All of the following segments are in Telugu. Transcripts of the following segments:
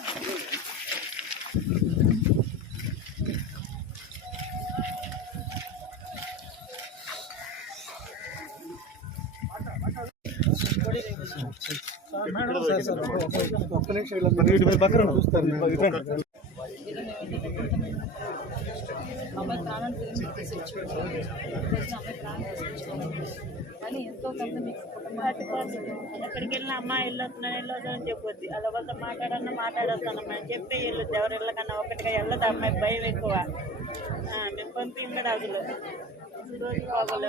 واٹا واٹا پڙهي رهي بس అమ్మాయి ప్రాణాలు గురించి తీసుకొచ్చి ఆమె ప్రాణాలు తీసుకొచ్చి కానీ ఎంతో కొంత మీకు ఎక్కడికి వెళ్ళిన అమ్మాయి వెళ్ళొస్తున్నాను వెళ్ళొద్దు అని చెప్పొద్ది అలా వద్ద మాట్లాడన్నా మాట్లాడొస్తానమ్మా అని చెప్పి వెళ్ళొద్దు ఎవరు వెళ్ళకన్నా ఒకటిగా వెళ్ళదు అమ్మాయి భయం ఎక్కువ మేము పంపిండ రాజులు అసలు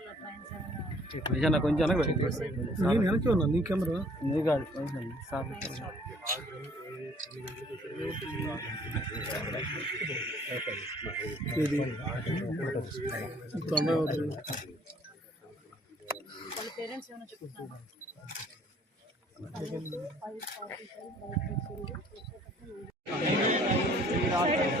నిజాన కొంచెం నేను వెనక ఉన్నా నీ కెమెరా నీ కాదు కొంచెం తొందర శ్రీరాజు